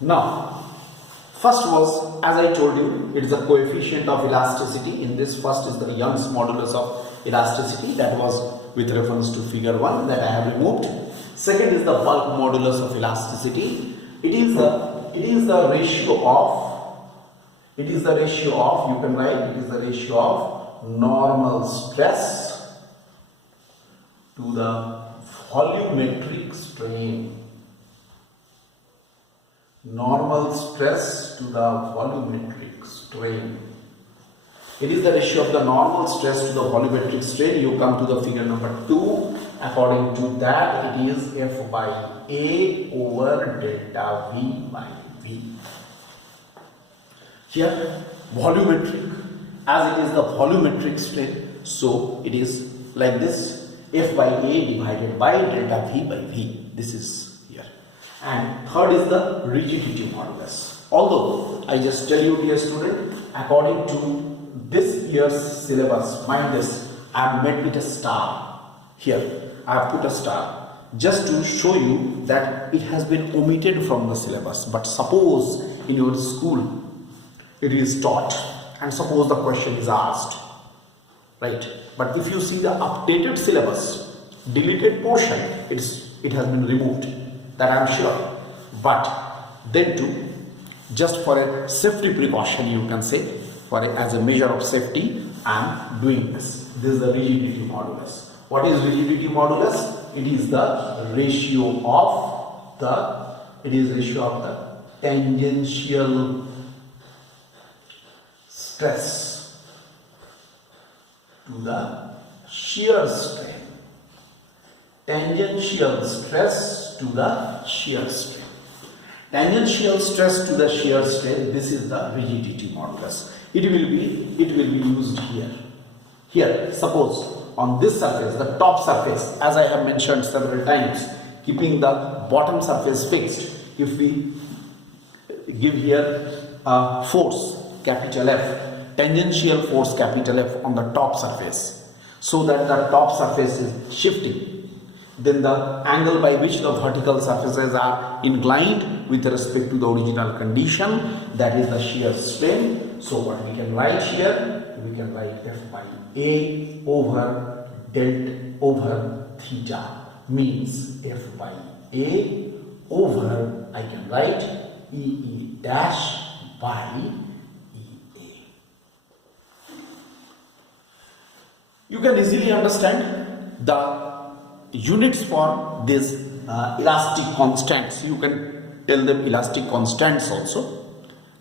Now, first was, as I told you, it is the coefficient of elasticity. In this, first is the Young's modulus of elasticity, that was with reference to figure 1 that I have removed. Second is the bulk modulus of elasticity. It is the ratio of, you can write, it is the ratio of normal stress to the volumetric strain. Normal stress to the volumetric strain. It is the ratio of the normal stress to the volumetric strain. You come to the figure number 2. According to that, it is F by A over delta V by V. Here, volumetric, as it is the volumetric strain, so it is like this, F by A divided by delta V by V. This is here. And third is the rigidity modulus. Although, I just tell you, dear student, according to this year's syllabus, mind this, I have made it a star. Here, I have put a star just to show you that it has been omitted from the syllabus. But suppose in your school it is taught and suppose the question is asked, right? But if you see the updated syllabus, deleted portion, it has been removed, that I am sure. But then too, just for a safety precaution, you can say, as a measure of safety, I am doing this. This is the rigidity modulus. What is rigidity modulus? It is the ratio of the tangential stress to the shear strain. Tangential stress to the shear strain. Tangential stress to the shear strain, this is the rigidity modulus. It will be used here. Here, suppose on this surface, the top surface, as I have mentioned several times, keeping the bottom surface fixed, if we give here a force, capital F, tangential force, capital F, on the top surface, so that the top surface is shifting, then the angle by which the vertical surfaces are inclined with respect to the original condition, that is the shear strain. So what we can write here, we can write F by A over delta over theta, means F by A over, I can write EE dash by EA. You can easily understand the units for this elastic constants. You can tell them elastic constants also.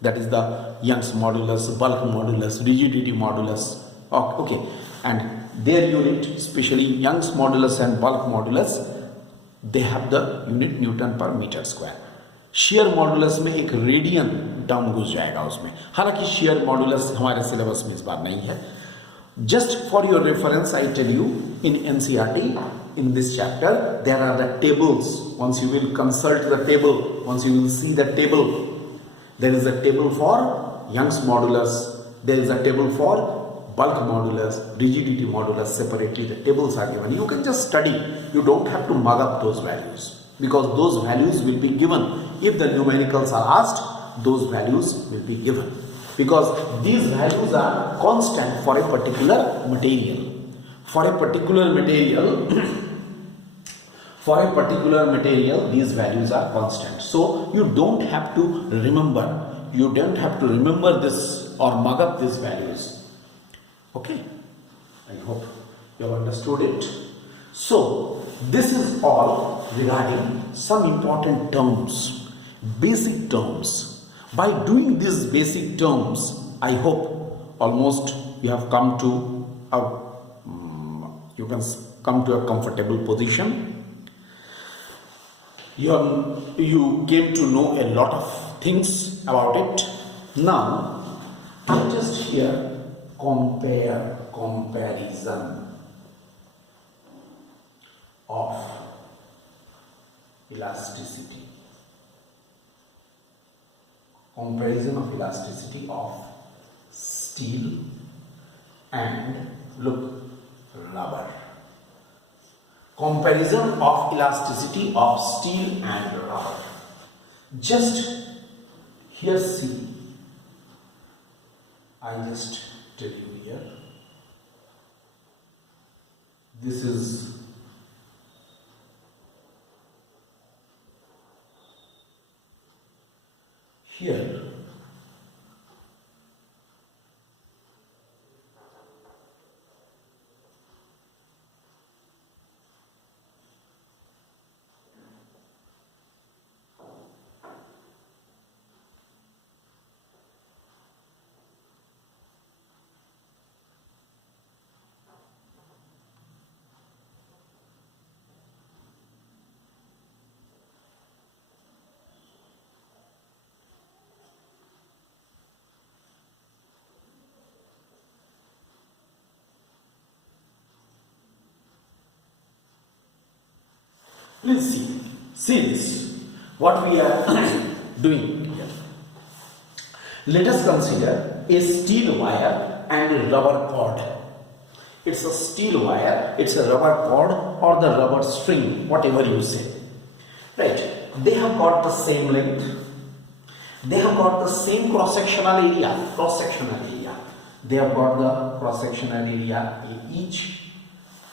That is the Young's modulus, bulk modulus, rigidity modulus. Okay, and their unit, especially Young's modulus and bulk modulus, they have the unit Newton per meter square. shear modulus में एक radian term घुस जाएगा उसमें, हालांकि share modulus हमारे syllabus में इस बार नहीं है. Just for your reference, I tell you, in NCERT, in this chapter, there are the tables. Once you will consult the table, once you will see the table, there is a table for Young's modulus, there is a table for bulk modulus, rigidity modulus, separately the tables are given. You can just study, you don't have to mug up those values, because those values will be given. If the numericals are asked, those values will be given, because these values are constant for a particular material. For a particular material, these values are constant. So you don't have to remember this or mug up these values. Okay, I hope you have understood it. So this is all regarding some important terms, basic terms. By doing these basic terms, I hope almost you have come to a comfortable position. You came to know a lot of things about it. Now, just here comparison of elasticity. Comparison of elasticity of steel and rubber. Comparison of elasticity of steel and rubber. Just Here see, I just tell you here, this is here. Please see this, what we are doing here. Let us consider a steel wire and a rubber cord. It's a steel wire, it's a rubber cord or the rubber string, whatever you say. Right, they have got the same length, they have got the same cross-sectional area, they have got the cross-sectional area each.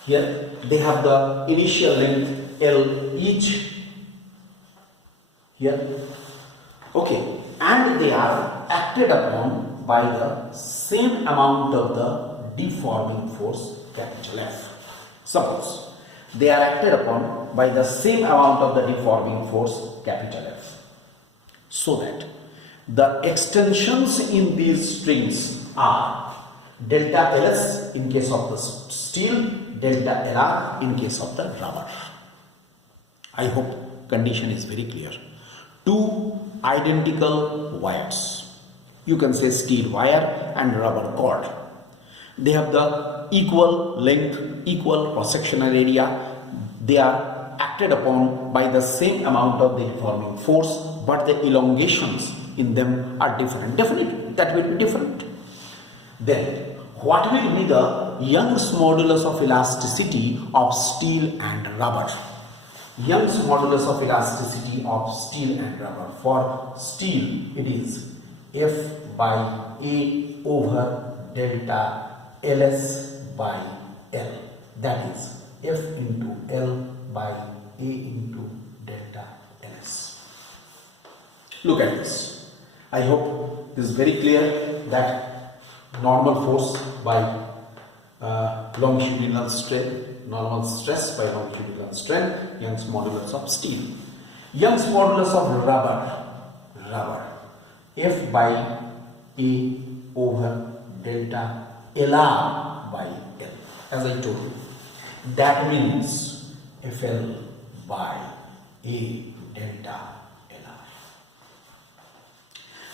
Here they have the initial length L each here, okay, and they are acted upon by the same amount of the deforming force capital F. Suppose they are acted upon by the same amount of the deforming force capital F, so that the extensions in these strings are delta Ls in case of the steel, delta Lr in case of the rubber. I hope condition is very clear. Two identical wires, you can say steel wire and rubber cord, they have the equal length, equal cross-sectional area, they are acted upon by the same amount of the deforming force, but the elongations in them are different. Definitely that will be different. Then what will be the Young's modulus of elasticity of steel and rubber? Young's modulus of elasticity of steel and rubber. For steel it is F by A over delta Ls by L. That is F into L by A into delta Ls. Look at this. I hope this is very clear that normal force by longitudinal strain, normal stress by longitudinal strain, Young's modulus of steel. Young's modulus of rubber, F by A over delta Lr by L. As I told you, that means Fl by A delta Lr.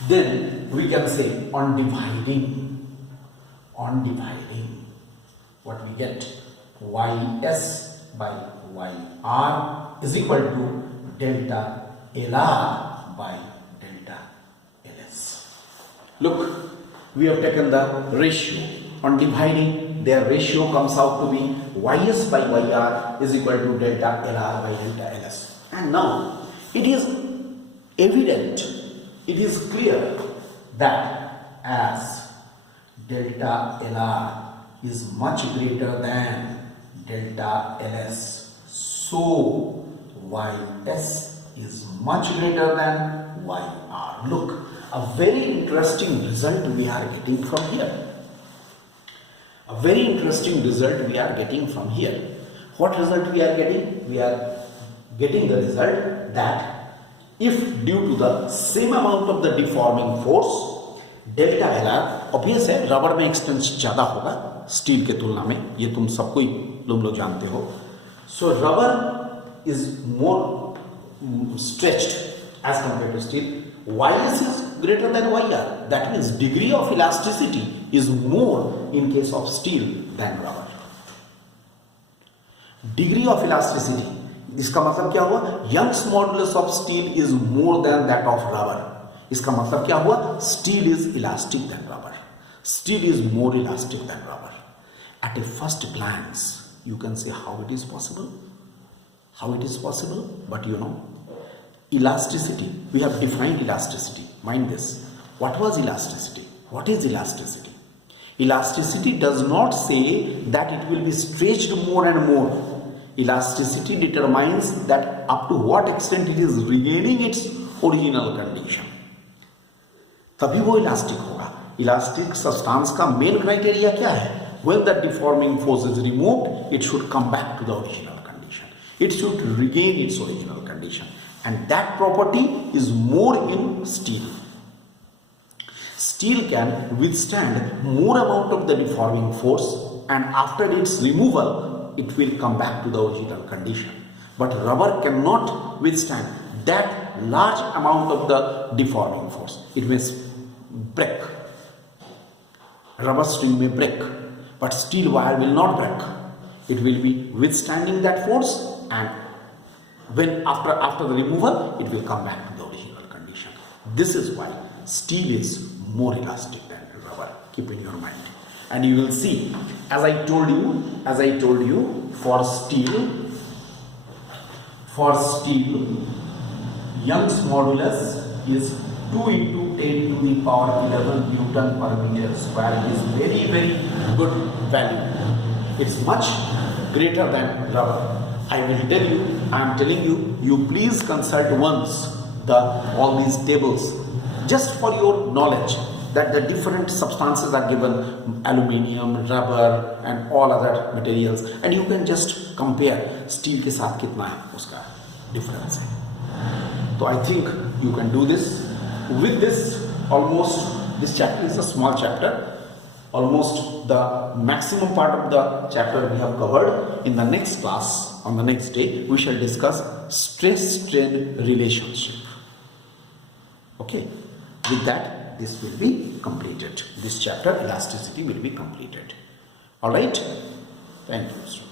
Then we can say on dividing, what we get, Ys by Yr is equal to delta Lr by delta Ls. Look, we have taken the ratio. On dividing, their ratio comes out to be Ys by Yr is equal to delta Lr by delta Ls. And now it is evident, it is clear that as delta Lr is much greater than delta Ls, so Ys is much greater than Yr. Look, a very interesting result we are getting from here. A very interesting result we are getting from here. What result we are getting? We are getting the result that if due to the same amount of the deforming force, delta Lr, obvious है rubber में expanse ज़्यादा होगा steel के तुलना में, ये तुम सबको ही लोग जानते हो. So rubber is more stretched as compared to steel. Ys is greater than Yr. That means degree of elasticity is more in case of steel than rubber. Degree of elasticity, इसका मतलब क्या हुआ? Young's modulus of steel is more than that of rubber. इसका मतलब क्या हुआ? Steel is elastic than rubber. Steel is more elastic than rubber. At a first glance, you can say how it is possible. How it is possible? But you know, elasticity, we have defined elasticity. Mind this. What was elasticity? What is elasticity? Elasticity does not say that it will be stretched more and more. Elasticity determines that up to what extent it is regaining its original condition. तभी वो elastic होगा. Elastic substance का main criteria क्या है? When the deforming force is removed, it should come back to the original condition. It should regain its original condition. And that property is more in steel. Steel can withstand more amount of the deforming force, and after its removal, it will come back to the original condition. But rubber cannot withstand that large amount of the deforming force. It may break. Rubber string may break, but steel wire will not break. It will be withstanding that force, and when after the removal, it will come back to the original condition. This is why steel is more elastic than rubber. Keep in your mind, and you will see, as I told you, for steel, Young's modulus is 2 into 10 to the power 11 Newton per meter square. It is very, very good value. It's much greater than rubber. I will tell you, I am telling you, you please consult once all these tables just for your knowledge that the different substances are given, aluminium, rubber and all other materials, and you can just compare steel के साथ कितना है उसका difference है. So I think you can do this. With this, almost this chapter is a small chapter. Almost the maximum part of the chapter we have covered. In the next class, on the next day, we shall discuss stress-strain relationship. Okay, with that, this will be completed. This chapter, elasticity, will be completed. All right. Thank you.